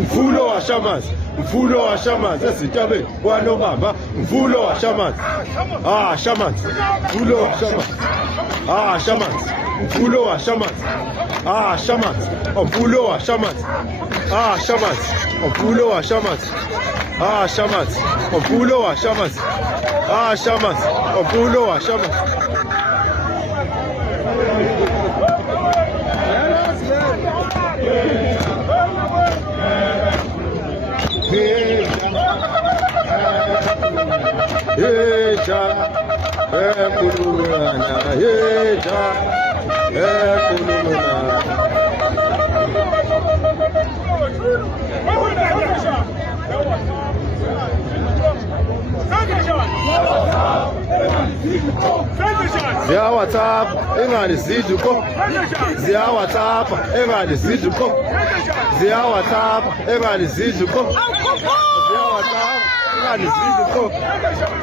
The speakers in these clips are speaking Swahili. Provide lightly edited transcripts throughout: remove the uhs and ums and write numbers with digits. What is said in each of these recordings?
Mfulo wa Shamans, mfulo wa Shamans, esitabe kwano baba, mfulo wa Shamans. Shamans. Mfulo wa Shamans. Shamans. Mfulo wa Shamans. Shamans. Mfulo wa Shamans. Shamans. Mfulo wa Shamans. Shamans. Mfulo wa Shamans. Shamans. Mfulo wa Shamans. Yeja, kulumana, yeja, kulumana. Zia WhatsApp, engani ziduko. Zia WhatsApp, engani ziduko. Zia WhatsApp, engani ziduko. Zia WhatsApp, engani ziduko.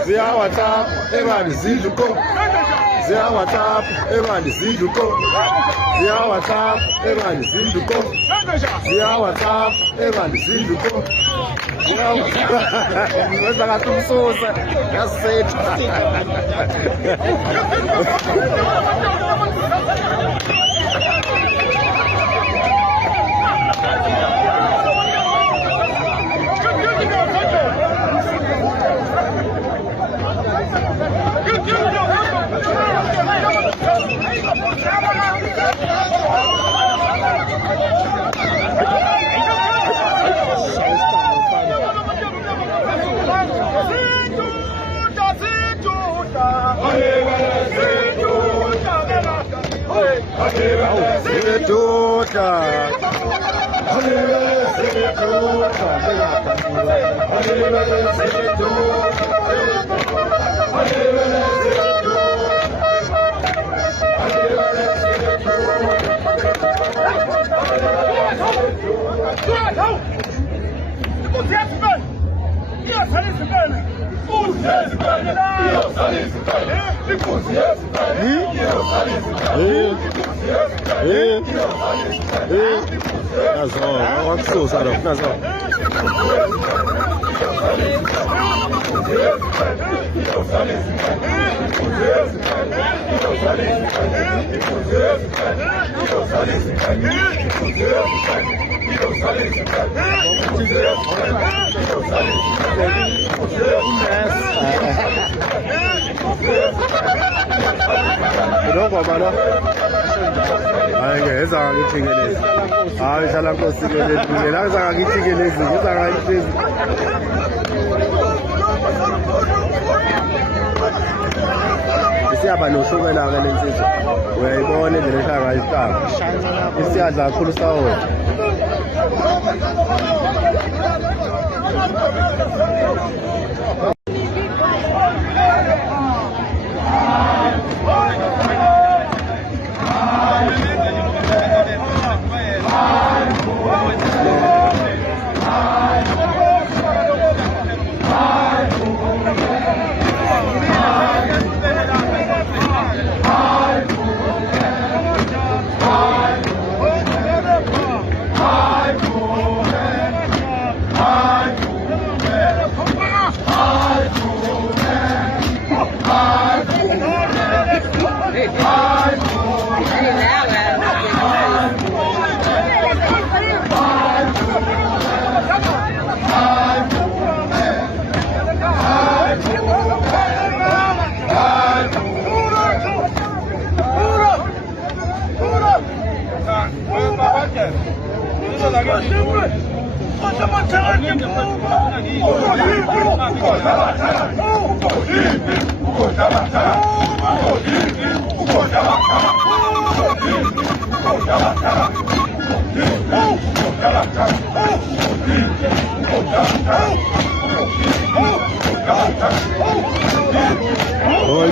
Zia WhatsApp, engani ziduko. Zia WhatsApp, engani ziduko. Zia WhatsApp, engani ziduko. Zia WhatsApp, engani ziduko. Ngoza ngatumsusa yasethu That's all. I want to say that. That's all. Nokho bala ayengeza ngithikelezi hayi hlala Nkosi ke lethu la ngizanga ngithikelezi ngizanga ngithikelezi isiyaba noshukela ke lensizwe uyayibona indlela ehlanga isitaba isiyadla kakhulu sawo Oi,